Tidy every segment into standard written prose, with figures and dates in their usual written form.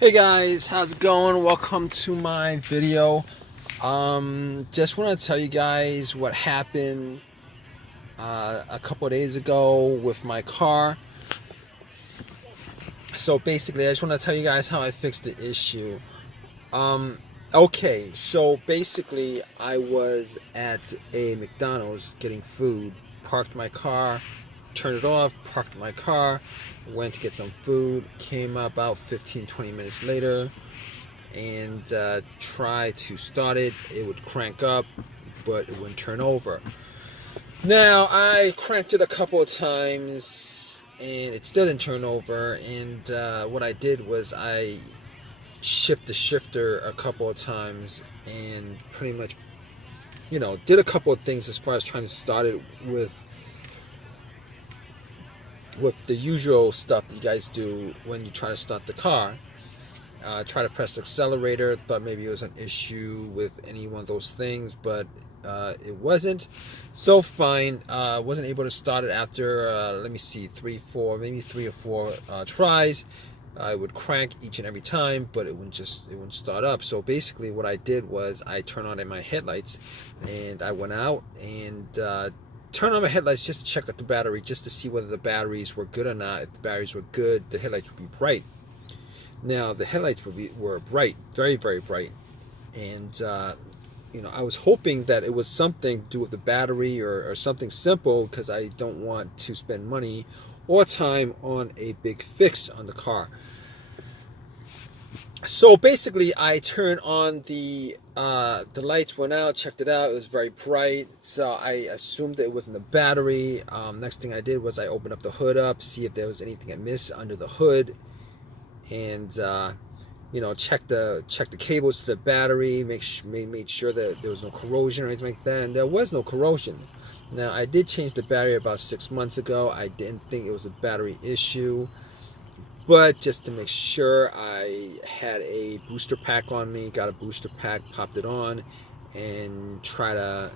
Hey guys, how's it going? Welcome to my video. Just want to tell you guys what happened a couple of days ago with my car. So basically, I just want to tell you guys how I fixed the issue. Um, okay, so basically, I was at a McDonald's getting food, parked my car, turned it off, parked my car, went to get some food, came about 15-20 minutes later, and try to start it. It would crank up, but it wouldn't turn over. Now I cranked it a couple of times and it still didn't turn over, and what I did was I shifted the shifter a couple of times and pretty much did a couple of things as far as trying to start it with the usual stuff that you guys do when you try to start the car. Try to press the accelerator, thought maybe it was an issue with any one of those things, but it wasn't. So fine, wasn't able to start it after, let me see, maybe 3 or 4 tries. I would crank each and every time, but it wouldn't start up. So basically what I did was I turned on my headlights, and I went out and turned on my headlights just to check out the battery, just to see whether the batteries were good or not. If the batteries were good, the headlights would be bright. Now the headlights were bright, very, very bright, and I was hoping that it was something to do with the battery or something simple, because I don't want to spend money or time on a big fix on the car. So basically, I turned on the lights, went out, checked it out. It was very bright, so I assumed that it wasn't the battery. Next thing I did was I opened up the hood see if there was anything amiss under the hood, and check the cables to the battery, made sure that there was no corrosion or anything like that, and there was no corrosion. Now I did change the battery about 6 months ago. I didn't think it was a battery issue, but just to make sure, I had a booster pack on me, got a booster pack, popped it on, and try to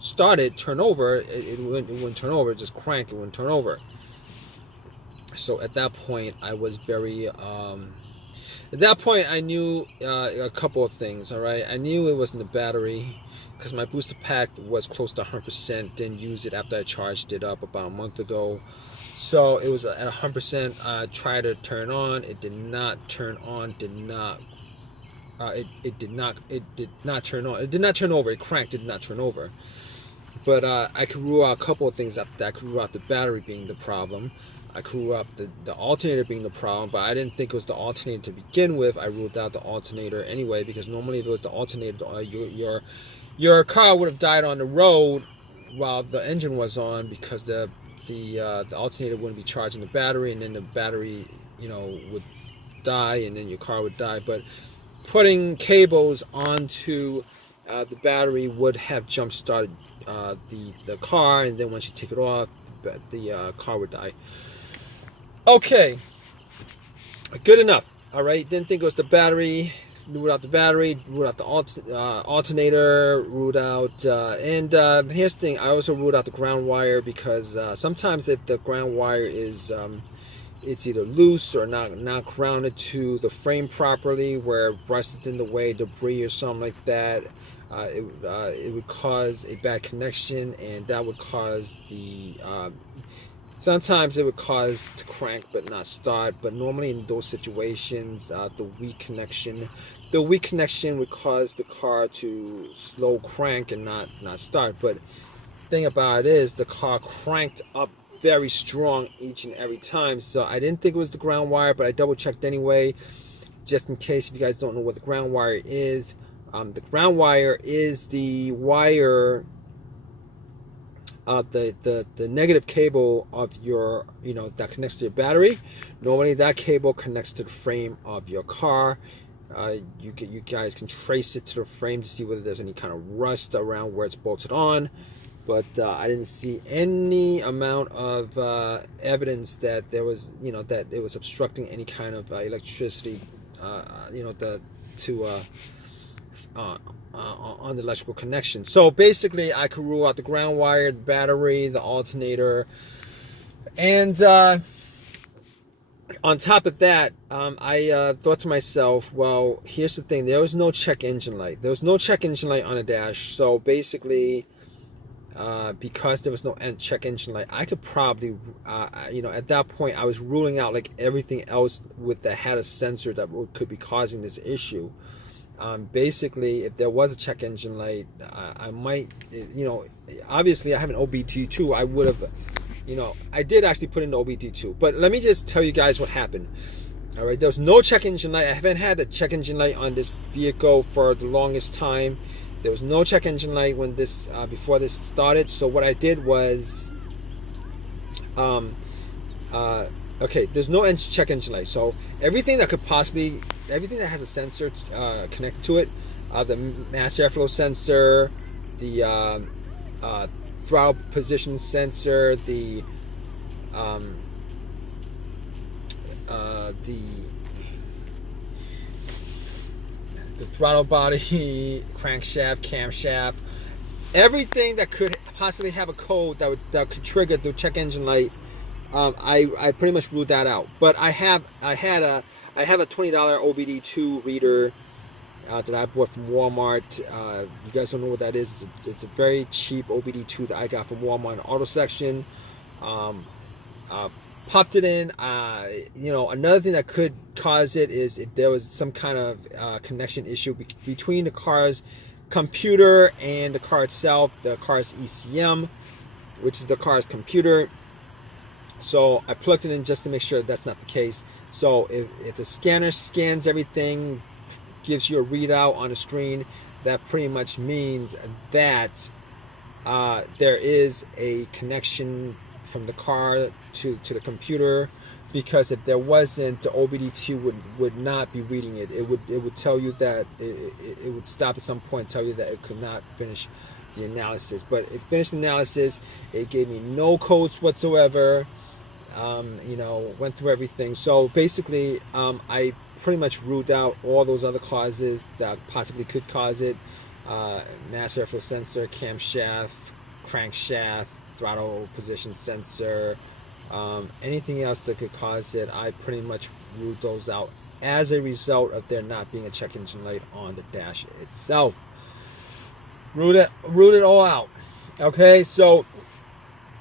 start it, turn over. It wouldn't turn over. Just crank, it wouldn't turn over. So at that point, I was very at that point I knew a couple of things. All right, I knew it wasn't the battery, because my booster pack was close to 100%. Didn't use it after I charged it up about a month ago, so it was at 100%. I tried to turn on, it did not turn on, it did not turn on, it did not turn over. It cranked, it did not turn over. But I could rule out a couple of things after that. I could rule out the battery being the problem. I could rule out the alternator being the problem, but I didn't think it was the alternator to begin with. I ruled out the alternator anyway, because normally if it was the alternator, your car would have died on the road while the engine was on, because the alternator wouldn't be charging the battery, and then the battery would die, and then your car would die. But putting cables onto the battery would have jump started the car, and then once you take it off, the car would die. Okay, good enough. All right, didn't think it was the battery. Ruled out the battery, ruled out the alternator, ruled out, and here's the thing, I also ruled out the ground wire, because sometimes if the ground wire is it's either loose or not grounded to the frame properly, where rust is in the way, debris or something like that, it would cause a bad connection, and that would cause sometimes it would cause to crank but not start. But normally in those situations, the weak connection would cause the car to slow crank and not start. But the thing about it is, the car cranked up very strong each and every time. So I didn't think it was the ground wire, but I double checked anyway, just in case. If you guys don't know what the ground wire is, the ground wire is the wire, the negative cable of your, that connects to your battery. Normally that cable connects to the frame of your car. You guys can trace it to the frame to see whether there's any kind of rust around where it's bolted on. But I didn't see any amount of evidence that there was, that it was obstructing any kind of electricity, on the electrical connection. So basically, I could rule out the ground wire, the battery, the alternator, and On top of that, I thought to myself, well, here's the thing. There was no check engine light. There was no check engine light on the dash. So basically, because there was no check engine light, I could probably, at that point, I was ruling out like everything else that had a sensor that could be causing this issue. Basically, if there was a check engine light, I might, obviously I have an OBD2. I would have, I did actually put in the OBD2. But let me just tell you guys what happened. All right, there was no check engine light. I haven't had a check engine light on this vehicle for the longest time. There was no check engine light when before this started. So what I did was, okay, there's no check engine light. So everything that has a sensor connected to it, the mass airflow sensor, the throttle position sensor, the throttle body, crankshaft, camshaft, everything that could possibly have a code that could trigger the check engine light, I pretty much ruled that out. But I have a $20 OBD2 reader that I bought from Walmart. You guys don't know what that is. It's a very cheap OBD2 that I got from Walmart in the auto section. Popped it in. Another thing that could cause it is if there was some kind of connection issue between the car's computer and the car itself, the car's ECM, which is the car's computer. So I plugged it in just to make sure that's not the case. So if the scanner scans everything, gives you a readout on the screen, that pretty much means that there is a connection from the car to the computer, because if there wasn't, the OBD2 would not be reading it. It would tell you that it would stop at some point, tell you that it could not finish the analysis. But it finished the analysis. It gave me no codes whatsoever. Went through everything. So basically, I pretty much ruled out all those other causes that possibly could cause it. Mass airflow sensor, camshaft, crankshaft, throttle position sensor, anything else that could cause it, I pretty much ruled those out as a result of there not being a check engine light on the dash itself. Ruled it all out. Okay, so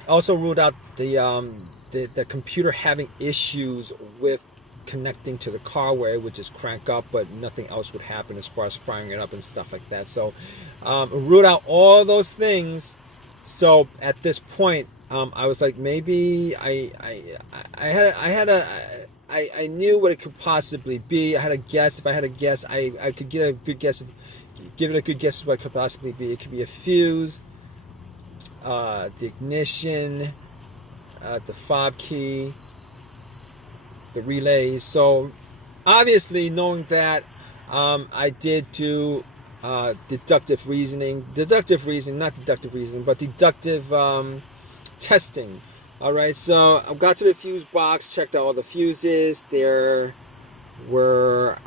also ruled out the computer having issues with connecting to the car, where it would just crank up but nothing else would happen as far as firing it up and stuff like that. So ruled out all those things. So at this point, I was like, maybe I knew what it could possibly be. I had a guess. If I had a guess, I could give it a good guess of what it could possibly be. It could be a fuse, the ignition, the fob key, the relays. So obviously, knowing that, I did do deductive testing. All right, so I got to the fuse box, checked out all the fuses. There were,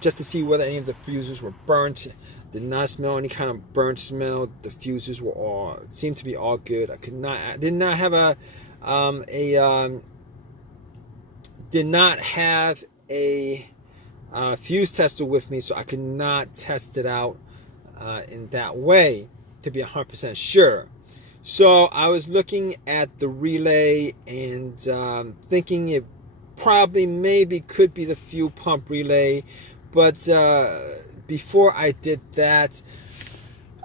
just to see whether any of the fuses were burnt. Did not smell any kind of burnt smell. The fuses seemed to be all good. I did not have a fuse tester with me, so I could not test it out in that way to be 100% sure. So I was looking at the relay and thinking it maybe could be the fuel pump relay. But before I did that,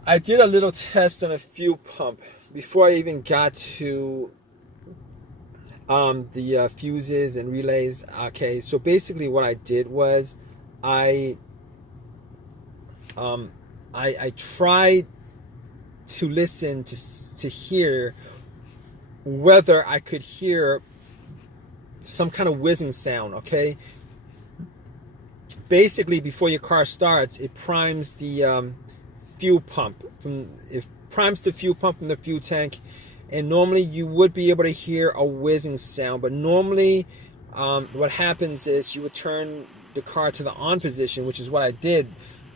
I did a little test on a fuel pump before I even got to the fuses and relays. Okay, so basically what I did was I tried to listen to hear whether I could hear some kind of whizzing sound. Okay, basically before your car starts, it primes the fuel pump from the fuel tank, and normally you would be able to hear a whizzing sound. But normally what happens is you would turn the car to the on position, which is what I did,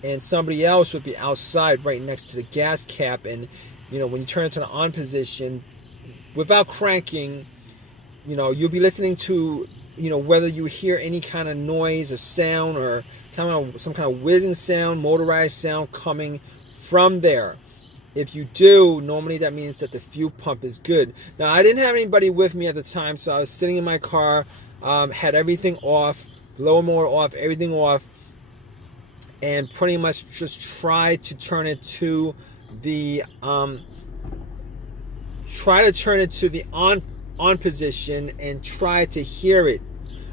and somebody else would be outside right next to the gas cap, and when you turn it to the on position without cranking, you'll be listening to whether you hear any kind of noise or sound or some kind of whizzing sound, motorized sound coming from there. If you do, normally that means that the fuel pump is good. Now, I didn't have anybody with me at the time, so I was sitting in my car, had everything off, blower motor off, everything off, and pretty much just tried to turn it to the on position and try to hear it.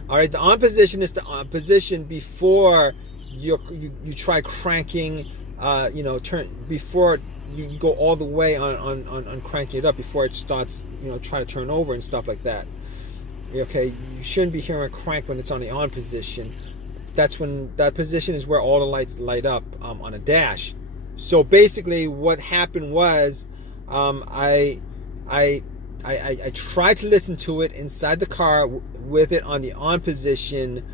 All right, the on position is the on position before you try cranking, before you go all the way on cranking it up, before it starts, try to turn over and stuff like that. Okay, you shouldn't be hearing a crank when it's on the on position. That's when that position is where all the lights light up on a dash. So basically, what happened was, I tried to listen to it inside the car with it on the on position,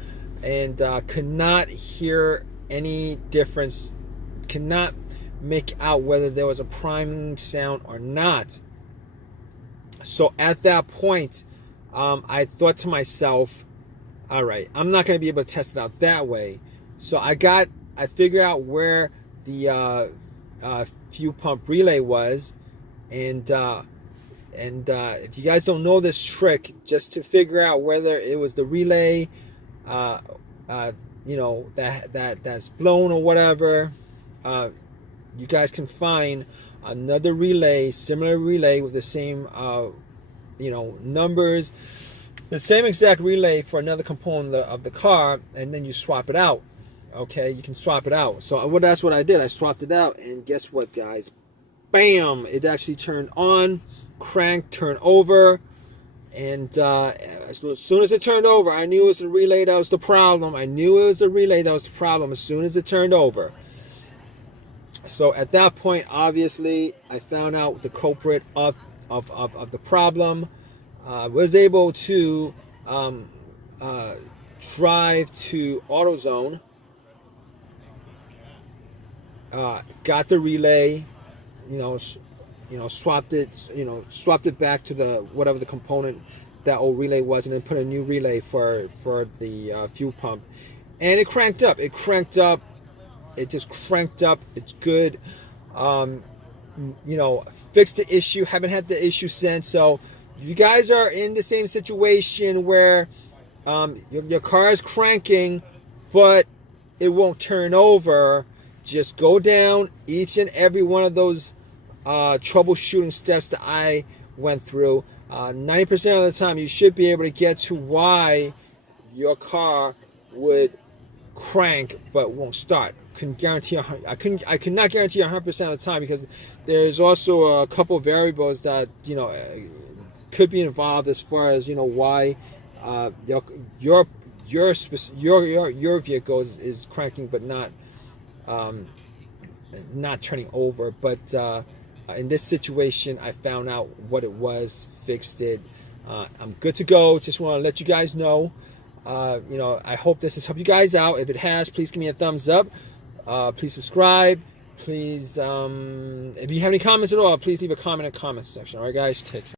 and could not hear any difference. Could not make out whether there was a priming sound or not. So at that point, I thought to myself, all right, I'm not going to be able to test it out that way. So I figured out where the fuel pump relay was, and if you guys don't know this trick, just to figure out whether it was the relay, that's blown or whatever, you guys can find another relay, similar relay with the same, numbers, the same exact relay for another component of the car, and then you swap it out. Okay, you can swap it out. So that's what I did. I swapped it out, and guess what, guys? Bam! It actually turned on, cranked, turned over, and as soon as it turned over, I knew it was the relay that was the problem. As soon as it turned over. So at that point, obviously, I found out the culprit of the problem. Was able to drive to AutoZone. Got the relay, swapped it back to the whatever the component that old relay was, and then put a new relay for the fuel pump, and it cranked up. It just cranked up. It's good. Fixed the issue. Haven't had the issue since. So if you guys are in the same situation where your car is cranking, but it won't turn over, just go down each and every one of those troubleshooting steps that I went through. 90% of the time, you should be able to get to why your car would crank but won't start. I could not guarantee 100% of the time, because there's also a couple of variables that could be involved as far as why your vehicle is cranking but not turning over. But in this situation, I found out what it was, fixed it. I'm good to go. Just want to let you guys know. I hope this has helped you guys out. If it has, please give me a thumbs up. Please subscribe. Please, if you have any comments at all, please leave a comment in the comment section. All right, guys, take care.